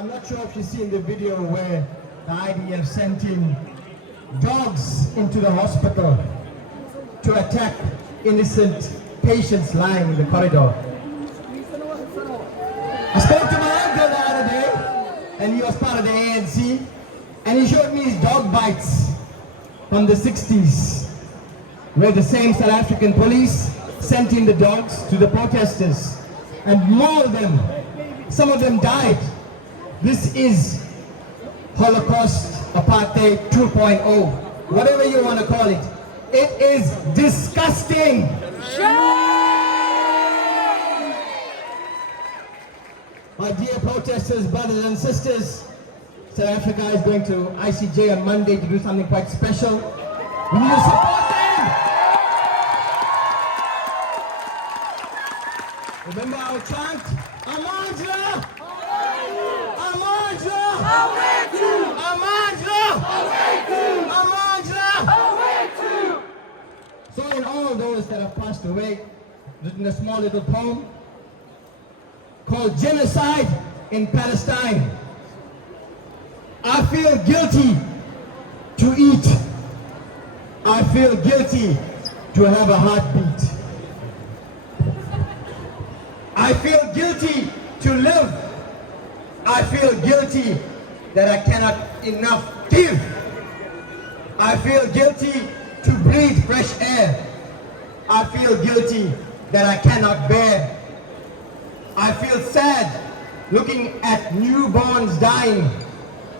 I'm not sure if you've seen the video where the IDF sent in dogs into the hospital to attack innocent patients lying in the corridor. I spoke to my uncle the other day, and he was part of the ANC, and he showed me his dog bites from the 60s, where the same South African police sent in the dogs to the protesters and mauled them. Some of them died. This is Holocaust, Apartheid 2.0, whatever you want to call it. It is disgusting. My dear protesters, brothers and sisters, South Africa is going to ICJ on Monday to do something quite special. We need to support them. Remember our chant? Amandla! Amandla! Amandla! Amandla! So in all those that have passed away, written a small little poem called Genocide in Palestine. I feel guilty to eat. I feel guilty to have a heartbeat. I feel guilty to live. I feel guilty that I cannot enough give. I feel guilty to breathe fresh air. I feel guilty that I cannot bear. I feel sad looking at newborns dying.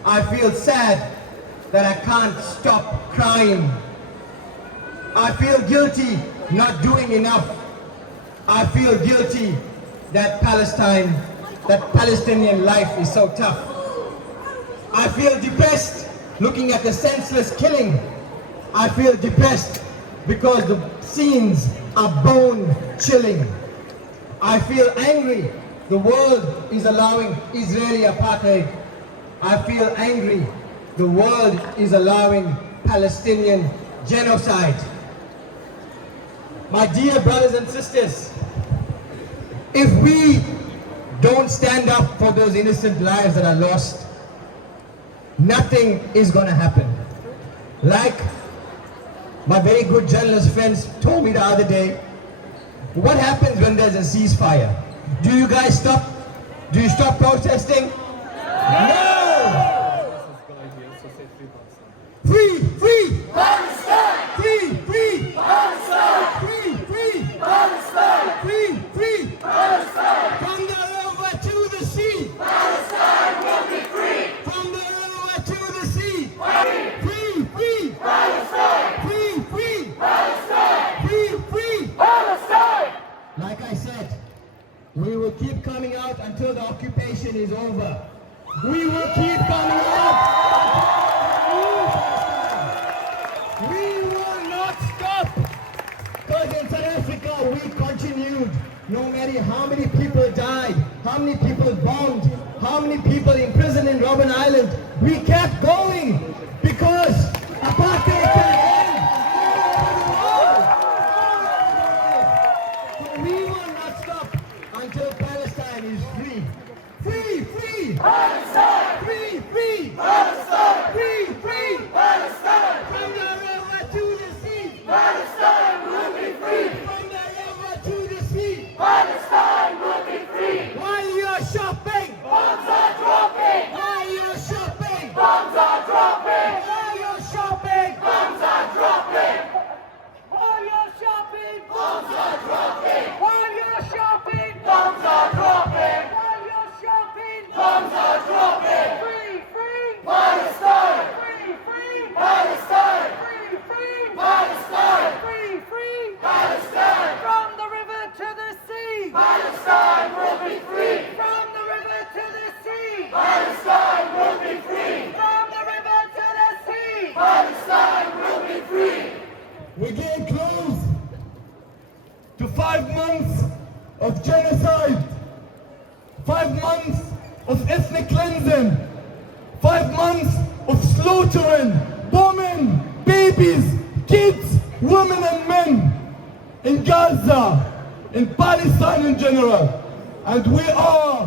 I feel sad that I can't stop crying. I feel guilty not doing enough. I feel guilty that Palestinian life is so tough. I feel depressed looking at the senseless killing. I feel depressed because the scenes are bone chilling. I feel angry the world is allowing Israeli apartheid. I feel angry the world is allowing Palestinian genocide. My dear brothers and sisters, if we don't stand up for those innocent lives that are lost, nothing is going to happen. Like my very good journalist friends told me the other day, what happens when there's a ceasefire? Do you guys stop? Do you stop protesting? No! Free, free! Palestine! Free, free! Palestine! Free, free! Palestine! Free, free! Palestine! From the river to the sea! Palestine will be free! From the river to the sea! Free! Free, free! Palestine! Free, free! Palestine! Free, free! Palestine! Like I said, we will keep coming out until the occupation is over. We will keep coming out. We will not stop. Because in South Africa, we continued. No matter how many people died, how many people bombed, how many people imprisoned in Robben Island, we kept going because apartheid can end. So we will not stop until Palestine is free. Free, free! Palestine! Free, free! Palestine! Free, free! Palestine! From the river to the sea! Palestine will be free! From the river to the sea! Palestine will be free! While you're shopping! Bombs are dropping! While you're shopping! Bombs are dropping! While you're shopping! Bombs are dropping! While you're shopping! Bombs are dropping! While you're shopping! Bombs are dropping! While you're shopping! Bombs are dropping! Free, free! Palestine! Free, free! Palestine! Free, free! Palestine! Free, free! Palestine! From the river to the sea! Palestine will be free! From the river to the sea! Palestine will be free! From the river to the sea! Palestine will be free! We're getting close to 5 months of genocide, 5 months of ethnic cleansing, 5 months of slaughtering, bombing, babies, kids, women and men in Gaza, in Palestine in general. And we are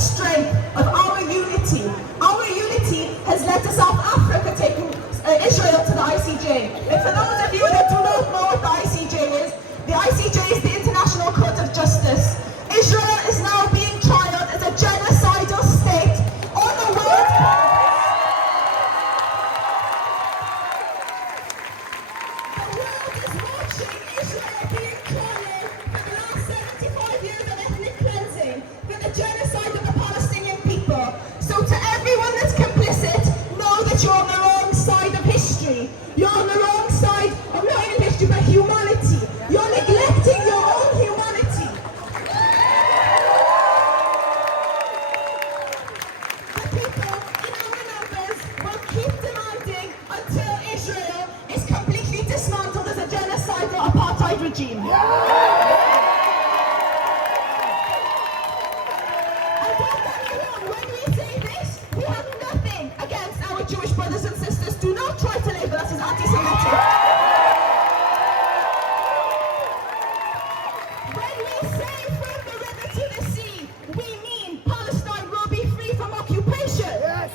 strength of our unity. Our unity has led to South Africa taking Israel to the ICJ. And for those of you that do not know what the ICJ is the International Court of Justice. Israel is now being tried as a genocidal state on the world. The world is watching Israel being tried for the last 75 years of ethnic cleansing, for the genocide of the Palestinian people. So to everyone that's complicit, know that you're on the wrong side of history. You're on the wrong side of not only history but humanity. You're neglecting your own humanity. The people in our numbers will keep demanding until Israel is completely dismantled as a genocidal apartheid regime. And don't get me wrong, when we say this, we have nothing against our Jewish brothers and sisters. Do not try to label us as anti-Semitic. When we say from the river to the sea, we mean Palestine will be free from occupation. Yes.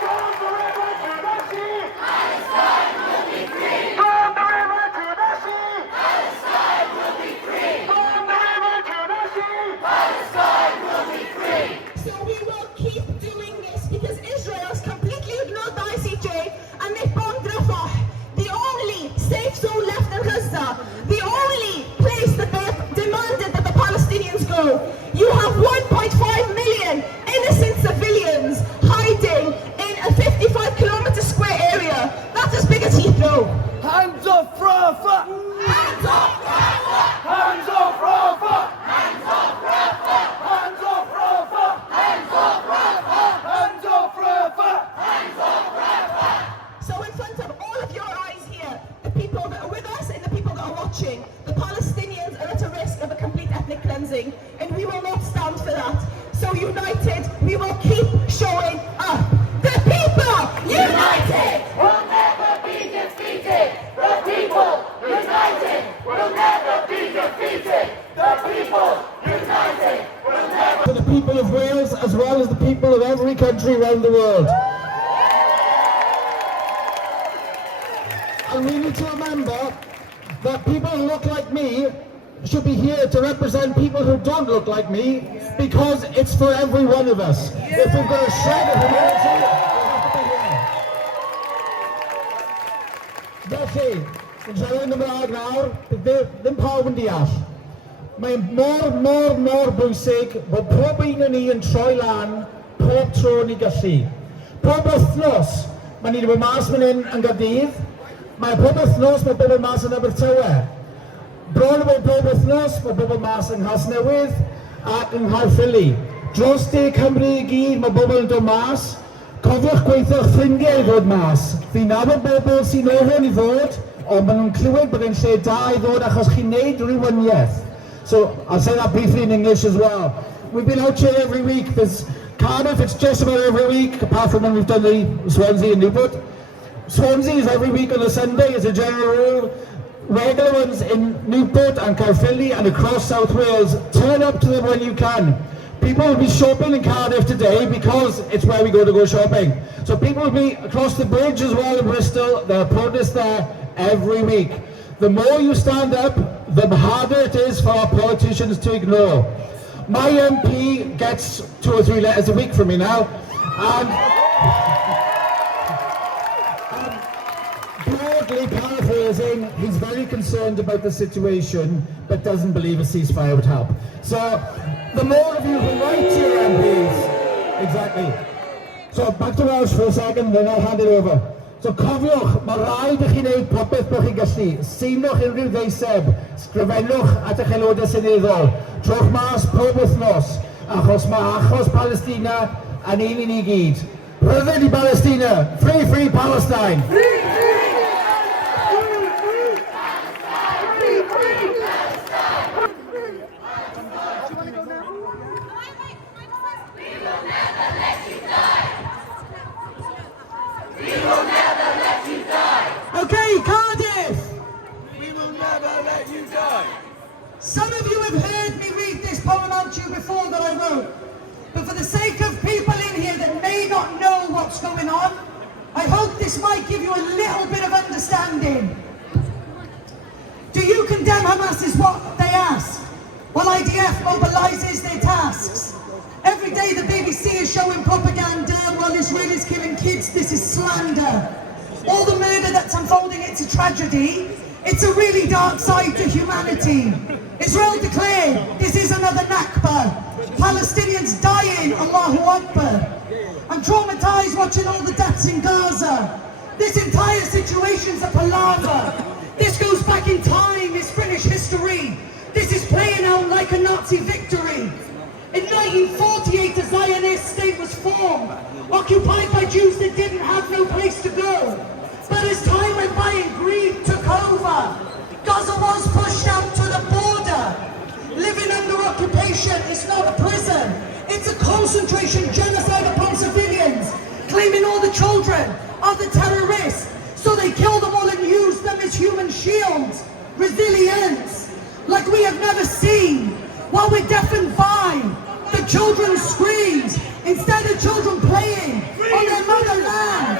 From the river to the sea, Palestine will be free. From the river to the sea, Palestine will be free. From the river to the sea, Palestine will be free. So we will keep doing this because Israel has completely ignored the ICJ and they bombed Rafah, the only safe zone left in Gaza, the only place that they have demanded that the Palestinians go. You have 1.5 million innocent civilians hiding in a 55-kilometer square area. That's as big as Heathrow. Hands off Rafah! Hands off Rafah! Hands off Rafah! Hands off Rafah! Hands off Rafah! Hands off Rafah! Hands off Rafah! Hands off Rafah! So in front of all of your eyes here, the people that are with us and the people that are watching, the Palestinians are at a risk of a complete ethnic cleansing, and we will not stand for that. So united, we will keep showing up. The people united Will never be defeated. The people united will never be defeated. The people united will never. For the people of Wales as well as the people of every country around the world. And we need to remember that people who look like me should be here to represent people who don't look like me, because it's for every one of us. If we've got a shred of humanity, we have to be here. Felly, yn siarad yn Gymraeg nawr, ddim pawb yn deall. Mae'n mor bwysig bod pob un o ni yn troi lan pob tro ni gallu. Pob wythnos, mae ni wedi bod mas fan hyn yn Gaerdydd. Mae pob wythnos mae bobl mas yn Abertawe. Bron o bob wythnos mae bobl mas yng Nghasnewydd ac yng Nghaerffili. Dros De Cymru i gyd mae bobl yn dod mas. Cofiwch gweithio'ch ffrindiau i ddod mas. Fi nabod bobl sy'n ofyn i ddod, ond maen nhw'n clywed bod e'n lle da i ddod achos chi'n neud rhywyniaeth. So I'll say that briefly in English as well. We've been out here every week. There's Cardiff, it's just about every week, apart from when we've done the Swansea and Newport. Swansea is every week on a Sunday as a general rule. Regular ones in Newport and Caerphilly and across South Wales. Turn up to them when you can. People will be shopping in Cardiff today because it's where we go shopping. So people will be across the bridge as well in Bristol. There are protests there every week. The more you stand up, the harder it is for our politicians to ignore. My MP gets 2 or 3 letters a week from me now, and broadly paraphrasing, he's very concerned about the situation, but doesn't believe a ceasefire would help. So, the more of you who write to your MPs, exactly. So, back to Welsh for a second, then I'll hand it over. So cofiwch, mae rhaid i chi wneud popeth bych chi'n gallu. Seinwch unrhyw ddeiseb, sgrifennwch at eich aelodau seneddol. Trowch mas pob wythnos, achos mae achos Palestina yn un i ni gyd. Rhyddid i Palestina! Free, free Palestine! Free, free! Okay, Cardiff! We will never let you die! Some of you have heard me read this poem out to you before that I wrote. But for the sake of people in here that may not know what's going on, I hope this might give you a little bit of understanding. Do you condemn Hamas is what they ask, while IDF mobilizes their tasks. Every day the BBC is showing propaganda while Israelis killing kids. This is slander. All the murder that's unfolding, it's a tragedy. It's a really dark side to humanity. Israel declared, this is another Nakba. Palestinians dying, Allahu Akbar. I'm traumatized watching all the deaths in Gaza. This entire situation's a palaver. This goes back in time, it's British history. This is playing out like a Nazi victory. In 1948, the Zionist state was formed, occupied by Jews that didn't have no place to go. But as time went by and greed took over, Gaza was pushed out to the border. Living under occupation is not a prison. It's a concentration genocide upon civilians, claiming all the children are the terrorists. So they kill them all and use them as human shields. Resilience, like we have never seen. While we're deafened by the children's screams, instead of children playing on their motherland.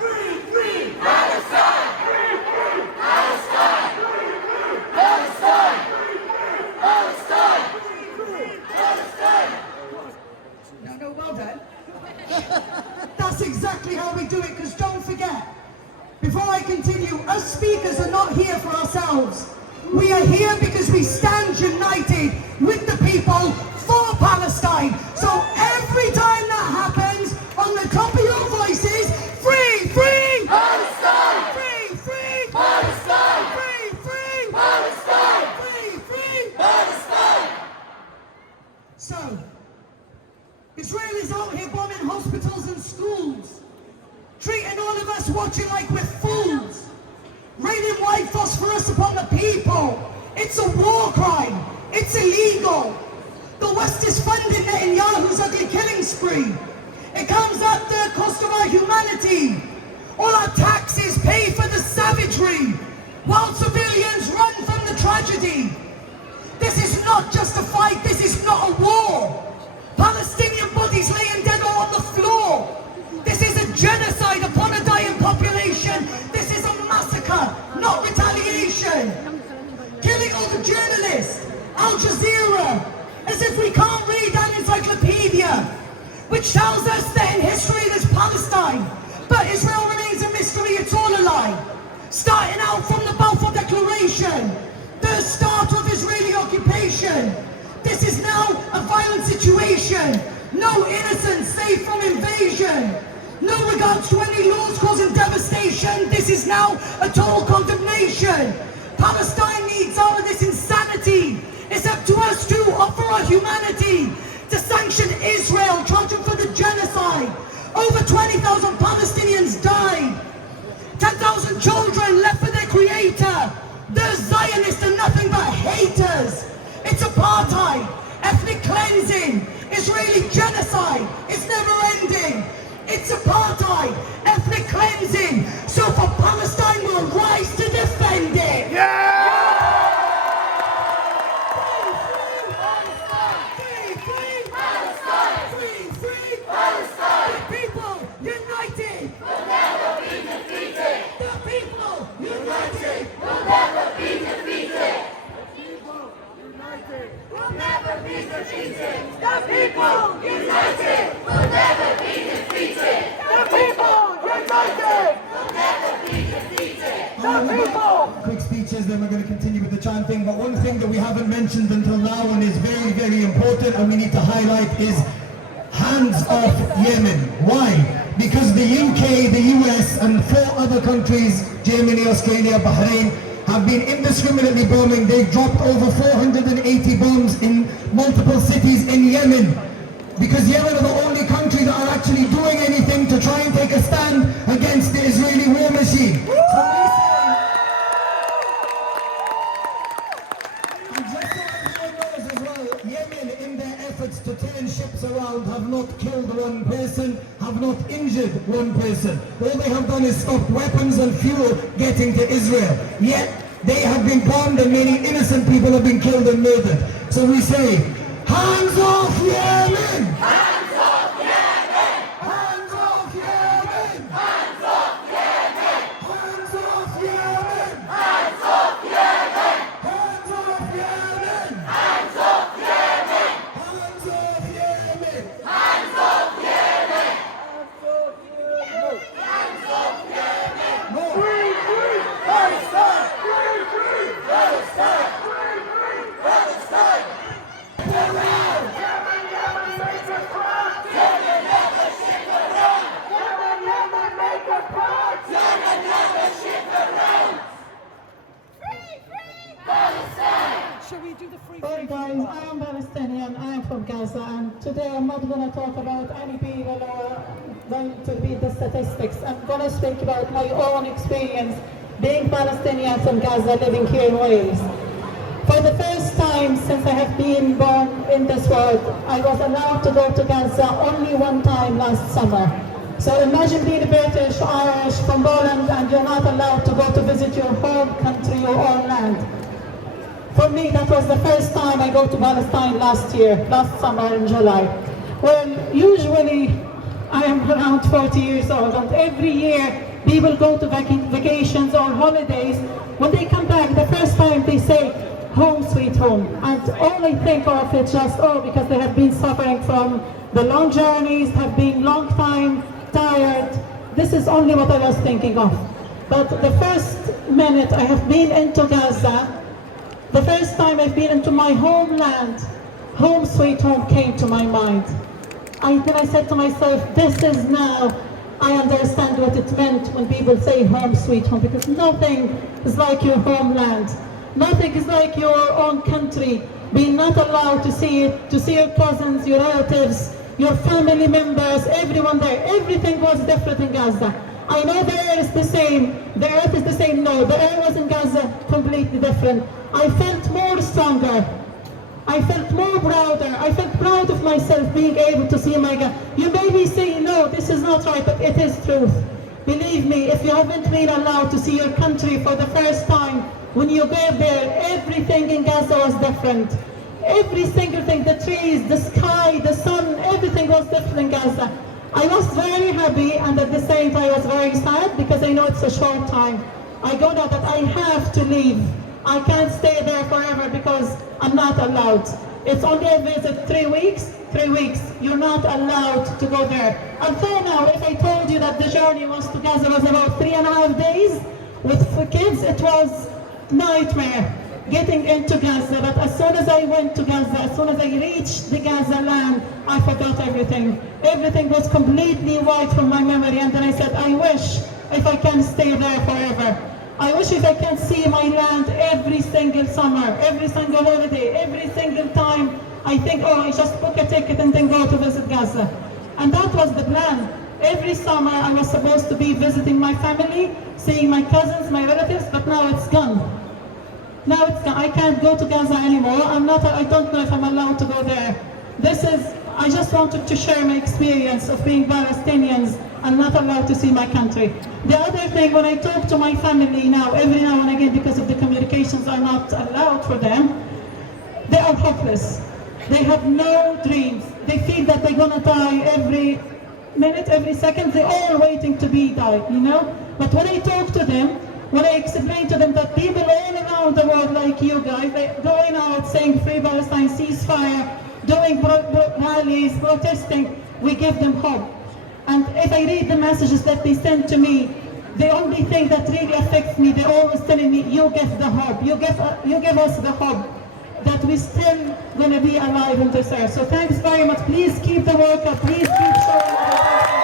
Free, free, Palestine! Palestine! Palestine! Palestine! Palestine! No, well done. That's exactly how we do it, because don't forget, before I continue, us speakers are not here for ourselves. We are here because we stand united with the people for Palestine. So every time that happens, on the top of your voices, free, free! Palestine! Free, free! Palestine! Free, free! Palestine! Free, free! Palestine! So, Israel is out here bombing hospitals and schools, treating all of us watching like we're fools, raining white phosphorus upon the people. It's a war crime. It's illegal. The West is funding Netanyahu's ugly killing spree. It comes at the cost of our humanity. All our taxes pay for the savagery, while civilians run from the tragedy. This is not just a fight. This is not a war. Palestinian bodies laying dead all on the floor. This is a genocide upon a dying population. This is a massacre, not retaliation. Killing all the journalists, Al Jazeera, as if we can't read an encyclopedia, which tells us that in history there's Palestine, but Israel remains a mystery, it's all a lie. Starting out from the Balfour Declaration, the start of Israeli occupation. This is now a violent situation. No innocents safe from invasion. No regards to any laws causing devastation. This is now a total condemnation. Palestine needs out of this insanity. It's up to us to offer our humanity, to sanction Israel, charging for the genocide. Over 20,000 Palestinians died. 10,000 children left for their creator. The Zionists are nothing but haters. It's apartheid, ethnic cleansing, Israeli genocide. It's never ending. It's apartheid, ethnic cleansing. So for Palestine, we'll rise to defend it. Free, free, Palestine! Free, free, Palestine! The people united will never be defeated. The people united will never be defeated. Will never be defeated. The people united will never be defeated. The people united will never be defeated. The people. Quick speeches, then we're going to continue with the chanting. But one thing that we haven't mentioned until now and is very, very important and we need to highlight is hands off Yemen. Why? Because the UK, the US and 4 other countries, Germany, Australia, Bahrain, have been indiscriminately bombing. They've dropped over 480 bombs in multiple cities in Yemen. Because Yemen are the only country that are actually doing anything to try and take a stand against the Israeli war machine. So and just so everyone knows as well, Yemen in their efforts to turn ships around have not killed one person, have not injured one person. All they have done is stop weapons and fuel getting to Israel. Yet they have been bombed and many innocent people have been killed and murdered. So we say, Hands off Yemen! Hands off Yemen! Hands off Yemen! Hands off Yemen! Hands off Yemen! Hands off Yemen! Hands off Yemen! Hands off Yemen! Hands off Yemen! Hands off Yemen! Palestine! Palestine! Palestine! Yemen never shift around! Yemen never shift around! Palestine! Shall we do the free? Hey guys, I am Palestinian, I am from Gaza, and today I'm not going to talk about any people or going to read the statistics. I'm going to speak about my own experience being Palestinian from Gaza, living here in Wales. For the first time since I have been born in this world, I was allowed to go to Gaza only one time last summer. So imagine being British, Irish, from Poland, and you're not allowed to go to visit your home country or own land. For me, that was the first time I go to Palestine last summer in July. Well, usually I am around 40 years old, and every year people go to vacations or holidays. When they come back, the first time they say, home sweet home. And all I think of is just, because they have been suffering from the long journeys, have been long time, tired. This is only what I was thinking of. But the first minute I have been into Gaza, the first time I've been into my homeland, home sweet home came to my mind. Then I said to myself, this is now, I understand what it meant when people say home sweet home, because nothing is like your homeland. Nothing is like your own country, being not allowed to see it, to see your cousins, your relatives, your family members, everyone there. Everything was different in Gaza. I know the air is the same, the earth is the same. No, the air was in Gaza completely different. I felt more stronger. I felt more prouder. I felt proud of myself being able to see my God. You may be saying, no, this is not right, but it is truth. Believe me, if you haven't been allowed to see your country for the first time, when you go there, everything in Gaza was different. Every single thing, the trees, the sky, the sun, everything was different in Gaza. I was very happy, and at the same time I was very sad, because I know it's a short time. I go there that I have to leave. I can't stay there forever because I'm not allowed. It's only a visit 3 weeks. 3 weeks. You're not allowed to go there. Until now, if I told you that the journey was to Gaza was about 3.5 days, with kids, it was nightmare getting into Gaza. But as soon as I went to Gaza, as soon as I reached the Gaza land, I forgot everything. Everything was completely wiped from my memory, and then I said, I wish if I can stay there forever. I wish if I can see my land every single summer, every single holiday, every single time I think, I just book a ticket and then go to visit Gaza. And that was the plan. Every summer I was supposed to be visiting my family, seeing my cousins, my relatives, but now it's gone. Now it's gone. I can't go to Gaza anymore. I don't know if I'm allowed to go there. I just wanted to share my experience of being Palestinians and not allowed to see my country. The other thing, when I talk to my family now, every now and again, because of the communications are not allowed for them, they are hopeless. They have no dreams. They feel that they're gonna die every minute, every second. They're all waiting to be died, you know? But when I talk to them, when I explain to them that people all around the world like you guys, they're going out saying Free Palestine, ceasefire, doing rallies, protesting, we give them hope. And if I read the messages that they send to me, the only thing that really affects me, they're always telling me, you give the hope, you give us the hope that we're still going to be alive in this earth. So thanks very much. Please keep the work up. Please keep showing up.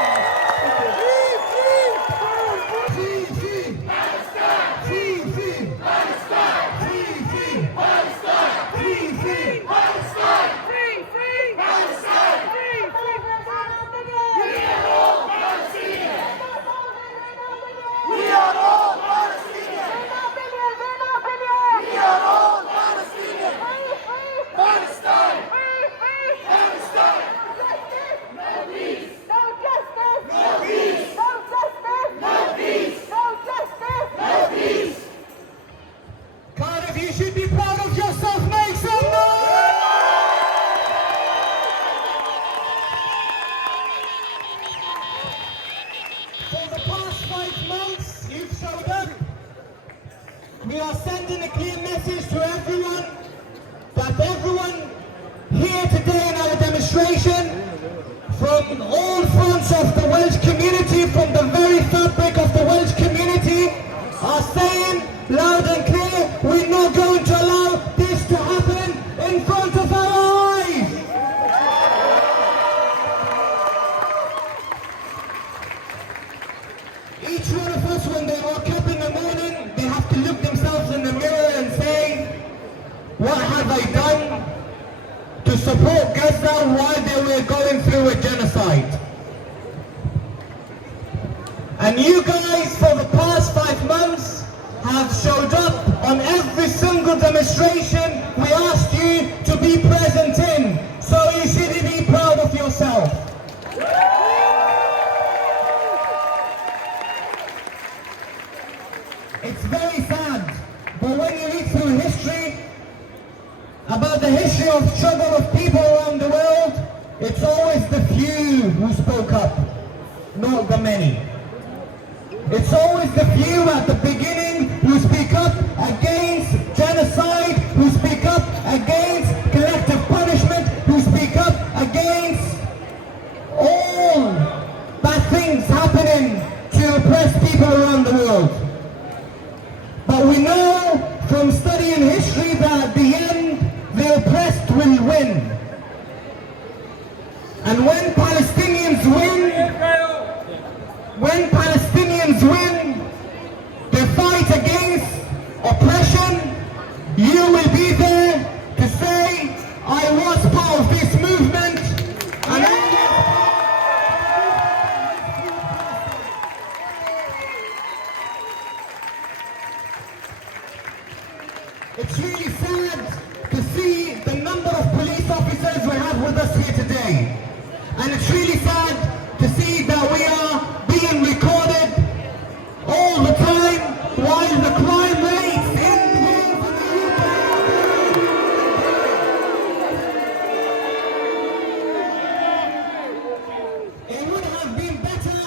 Cardiff, you should be proud of yourself. Make some noise! we are sending a clear message to everyone that everyone here today in our demonstration, from all fronts of the Welsh community, from the very fabric of the Welsh community, are saying loud and clear, we're not going to allow this to happen in front of our eyes. Each one of us, when they wake up in the morning, they have to look themselves in the mirror and say, what have I done to support Gaza while they were going through a genocide? And you guys, for the past 5 months, have showed up on every single demonstration we asked you to be present in. So you should be proud of yourself. It's very sad, but when you read through history, about the history of struggle of people around the world, it's always the few who spoke up, not the many. It's always the few at the beginning who speak up against genocide, who speak up against collective punishment, who speak up against all bad things happening to oppress people around the world. But we know from studying history that at the end, the oppressed will win. And when Palestinians win the fight against oppression, you will be there to say, I was part of this movement, and it's really sad to see the number of police officers we have with us here today. And it's really sad to see that we are being recorded all the time while the crime rates in the UK. It would have been better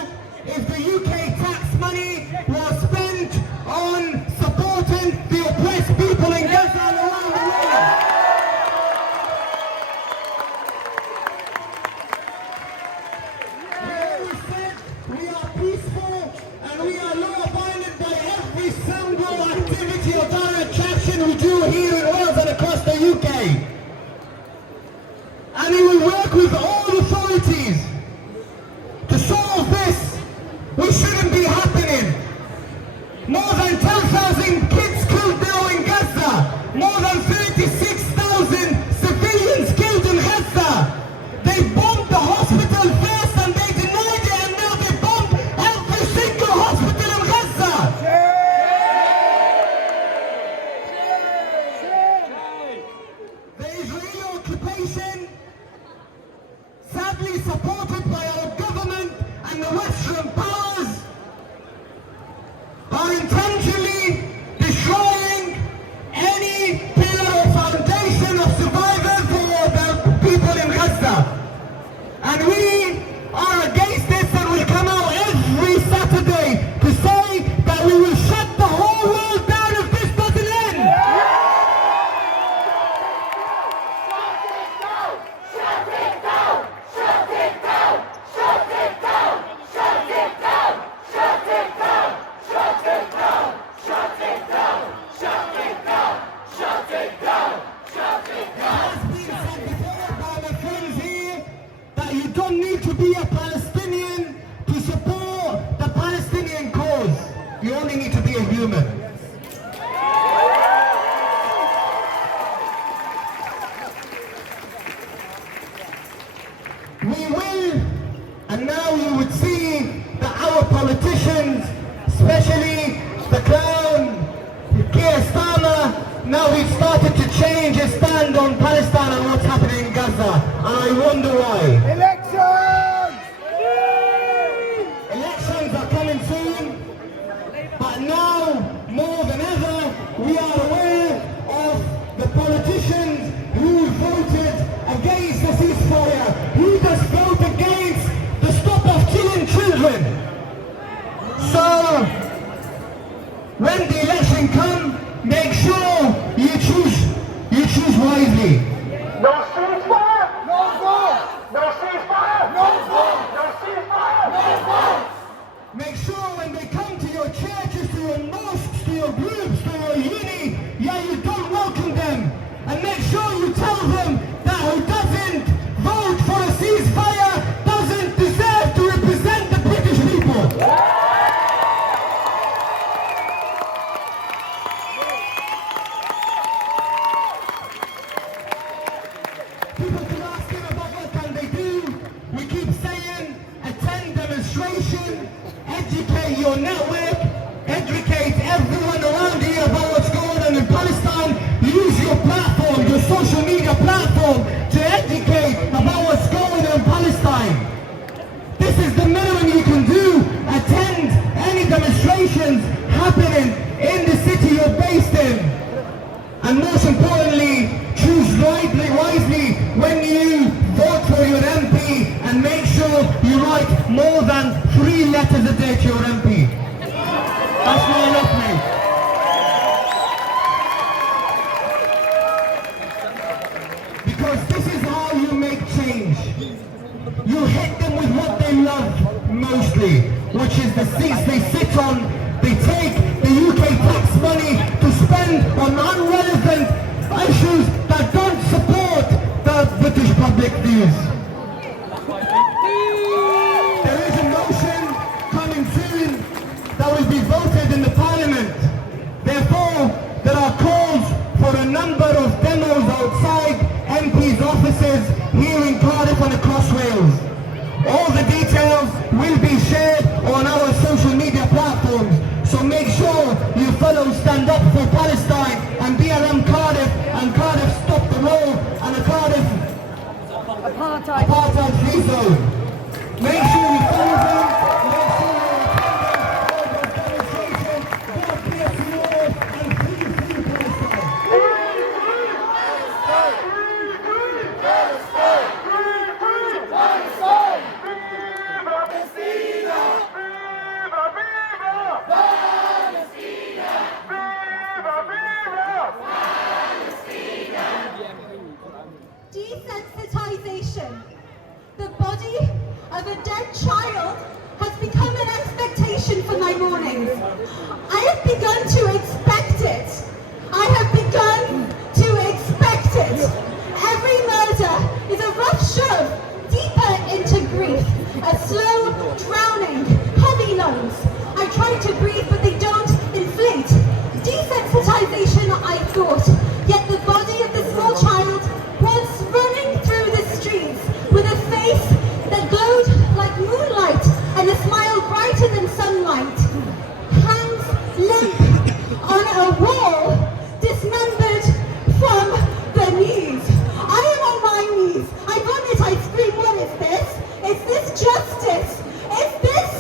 if the UK tax money was spent on supporting the oppressed people in Gaza and around the world. We always said we are peaceful and we are law-abiding by every single activity or direct action we do here in Wales and across the UK. And we will work with all authorities to solve this. We shouldn't be happening. More than 10,000 kids killed now in Gaza. More than 36,000 civilians killed in Gaza. They bombed the hospital first and they denied it, and now they bombed every single hospital in Gaza. The Israeli occupation, sadly supported by our government and the Western powers, are intentionally destroying any pillar or foundation of survival for the people in Gaza. And we are against this and will come out every Saturday to say that we will shut the whole world down if this doesn't end. Shut it down! Shut it down! Shut it down! Shut it down! Shut it down! Shut it down! Shut it down! Shut it down! Shut it down! Shut it It down! has been said before by my friends here that you don't need to be a Palestinian to support the Palestinian cause. You only need to be a human. We will, and now you would see that our politicians, especially the clown, Keir Starmer, now he's started to change his stand on Palestine and what's happening in Gaza. And I wonder why. Elections are coming soon, but now, more than ever, we are aware of the politicians who voted against the ceasefire, who just vote against the stop of killing children. So, when the election comes, your network, educate everyone around here about what's going on in Palestine. Use your platform, your social media platform, to educate about what's going on in Palestine. This is the minimum you can do. Attend any demonstrations happening in the city you're based in. And most importantly, choose wisely when you vote for your MP, and make sure you write more than 3 letters a day to your MP. That's not enough, mate. Because this is how you make change. You hit them with what they love mostly, which is the seats they sit on. They take the UK tax money to spend on unrelevant issues that don't support the British public views. There is a motion coming soon that will be voted in the Parliament. Therefore, there are calls for a number of demos outside MPs' offices here in Cardiff and across Wales. All the details will be shared on our social media platforms, so make sure you fellows stand up for Palestine and BLM Cardiff, and Cardiff Stop the War, and a Cardiff Apartheid Free Zone. Make sure you follow them, make sure you attend those demonstrations. God bless you all, and free Palestine. Desensitization. The body of a dead child has become an expectation for my mornings. I have begun to expect it. I have begun to expect it. Every murder is a rough shove deeper into grief, a slow drowning, heavy lungs. I try to breathe, but they don't inflate. Desensitization, I thought, yet the body of the small child was running through the streets with a face that glowed like moonlight and a smile brighter than sunlight. Hands limp on a wall, dismembered from the knees. I am on my knees. I vomit, I scream, what is this? Is this justice? Is this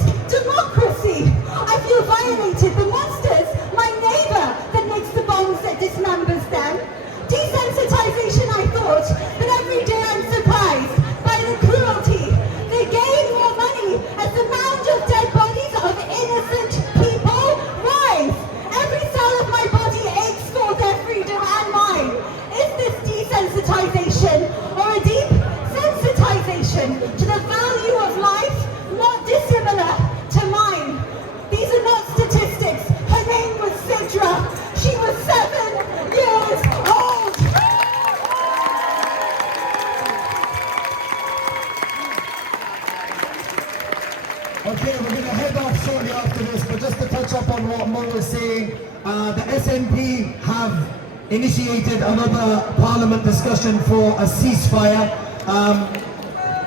democracy? I feel violated. The monsters, my neighbor, that makes the bombs that dismembers them. Desensitization, I thought, but every day I'm surprised by the cruelty. They gain more money as the mound of dead bodies of innocent people rise. Every cell of my body aches for their freedom and mine. Is this desensitization or a deep sensitization to the value of life not dissimilar to mine? These are not statistics. Her name was Sidra. She was 7 years old. Okay, we're going to head off shortly after this, but just to touch up on what Mo was saying, the SNP have initiated another Parliament discussion for a ceasefire.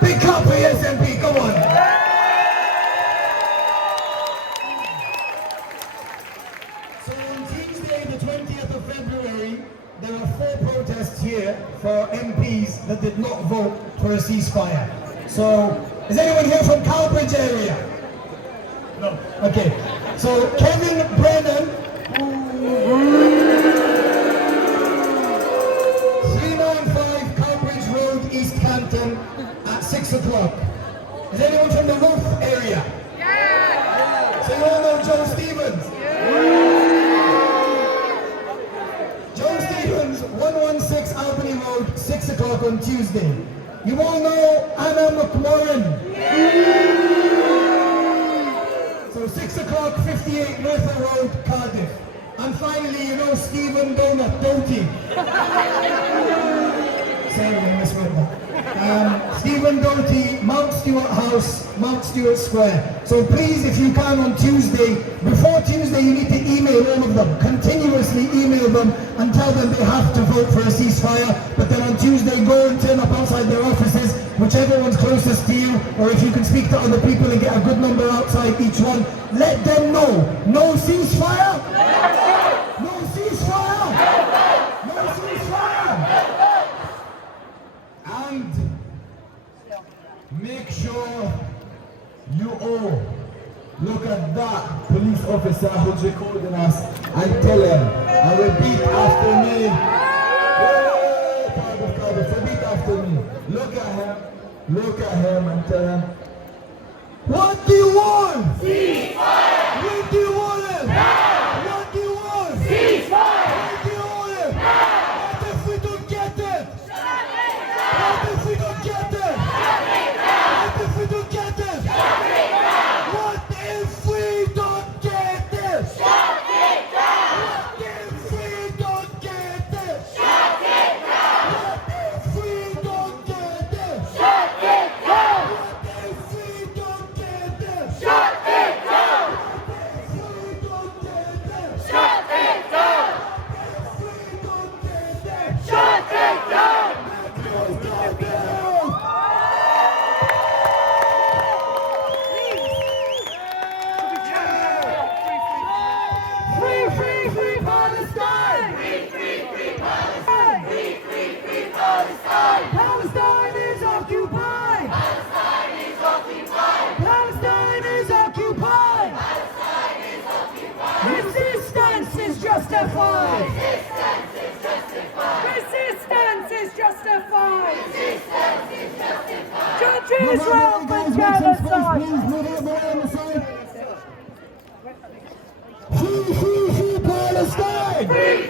Big clap for the SNP, come on! So on Tuesday, the 20th of February, there are 4 protests here for MPs that did not vote for a ceasefire. So, is anyone here from Cowbridge area? No. Okay. So, Kevin Brennan, 395 Cowbridge Road, East Hampton, at 6 o'clock. Is anyone from the Roof area? Yeah! So you all know Joe Stevens? Joe Stevens, 116 Albany Road, 6 o'clock on Tuesday. You all know Anna McMorrin? So 6 o'clock, 58 Merthyr Road, Cardiff. And finally, you know Stephen Donut Doty. Sorry, I misread that. Stephen Doty, Mount Stewart House, Mount Stewart Square. So please, if you can on Tuesday, before Tuesday you need to email all of them, continuously email them and tell them they have to vote for a ceasefire, but then on Tuesday go and turn up outside their offices whichever one's closest to you, or if you can speak to other people and get a good number outside each one, let them know. No ceasefire? No ceasefire? No ceasefire? And make sure you all look at that police officer who's recording us and tell him, and repeat after me. Cardiff, repeat after me. Look at him and tell him, what do you want? Ceasefire! What do you want him? Now! What do you want? Ceasefire! What do you want him? Now! What if we don't get it? Shut it down! What if we don't get it? Shut it down! What if we don't get it? Shut it down! What if we don't get it? Shut it down! What if we don't get it? Shut it down! What if we don't get it? Shut it down! What if we don't get it? Shut it down! What if we don't get it? Shut it down! What if we don't get it? Shut it down! Free Palestine! Free Palestine! Free Palestine! Palestine is occupied! Palestine is occupied! Palestine is occupied! Palestine is occupied! Resistance is justified! Resistance is justified! Resistance is justified! Resistance is justified! Judge Israel for genocide! Please move it more on the side. Free Palestine! Free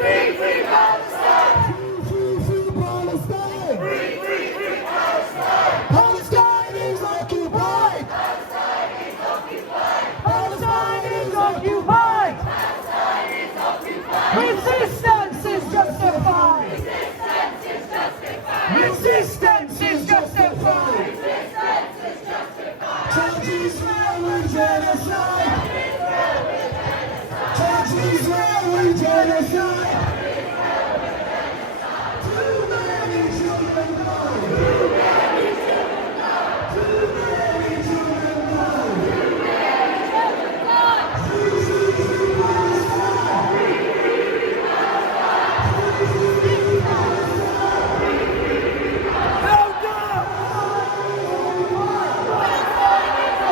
Palestine! Free Palestine! Free Palestine! Palestine is occupied! Palestine is occupied! Palestine is occupied! Palestine is occupied! Resistance is justified! Resistance is justified! Resistance is justified! Resistance is justified! Judge Israel with genocide! Judge Israel with genocide! Too many children died! Too many children died! Too many children died! Too many children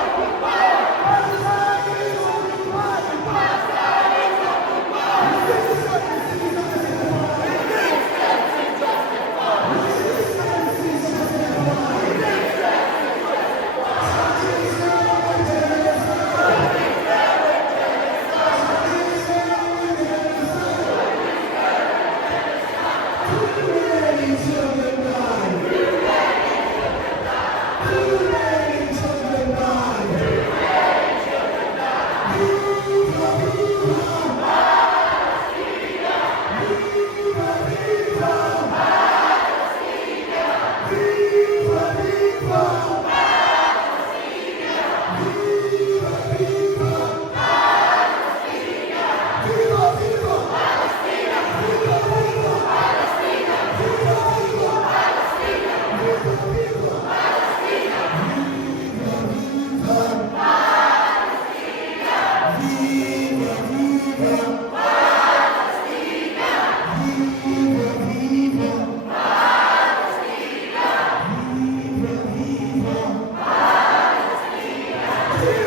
died! Free Palestine! Free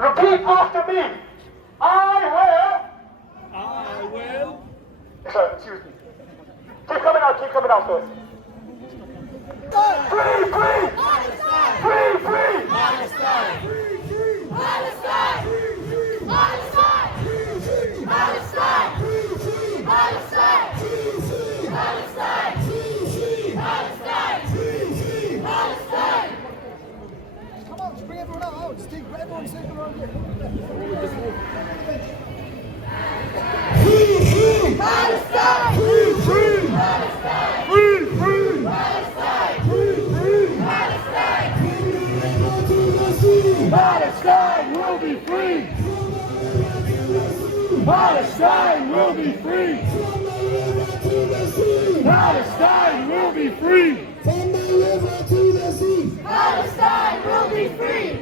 Repeat after me. I will. Sorry, excuse me. Keep coming out first. Free! Palestine! Free! Palestine! Palestine! Palestine! Palestine! Free, free! Palestine! Free, free! Palestine! Free, free! Palestine! Free, free! Palestine! From the river to the sea! Palestine will be free! Palestine will be free! From the river to the sea! Palestine will be free! From the river to the sea! Palestine will be free!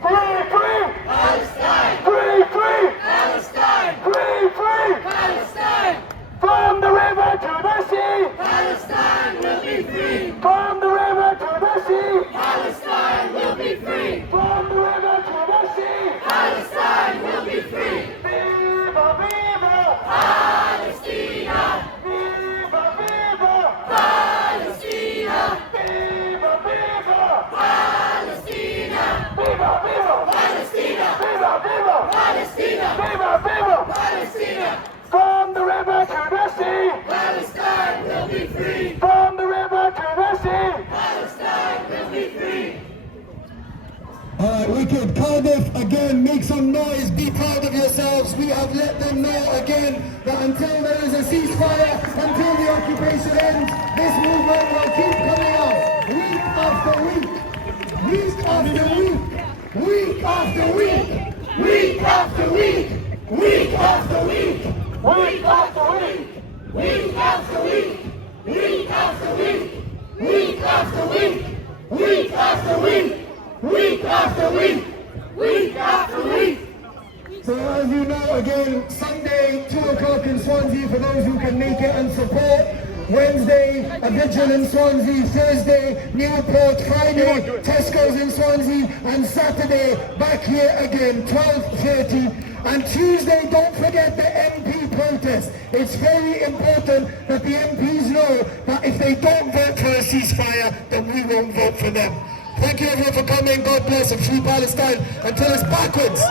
Free, free! Palestine! Free, free! Palestine! Free, free! Palestine! From the river to the sea! Palestine will be free! From the river to the sea! Palestine will be free! From the river to the sea! Palestine will be free! Viva, viva! Palestina! Viva, viva! Palestina! Viva, viva! Palestina! Viva, viva! Palestina! Viva, viva! Palestina! Viva, viva! Palestina! From the river to the sea! Palestine will be free! From the river to the sea! Palestine will be free! Alright, wicked. Cardiff, again, make some noise. Be proud of yourselves. We have let them know again that until there is a ceasefire, until the occupation ends, this movement will keep coming out. Week after week. Week after week. Week after week. Week after week! Week after week! Week after week! Week after week! Week after week! Week after week! Week after week! Week after week! Week after week! So as you know, again, Sunday, 2 o'clock in Swansea for those who can make it and support. Wednesday, a vigil in Swansea. Thursday, Newport. Friday, Tesco's in Swansea. And Saturday, back here again, 12:30. And Tuesday, don't forget the MP protest. It's very important that the MPs know that if they don't vote for a ceasefire, then we won't vote for them. Thank you everyone for coming. God bless and free Palestine until it's backwards.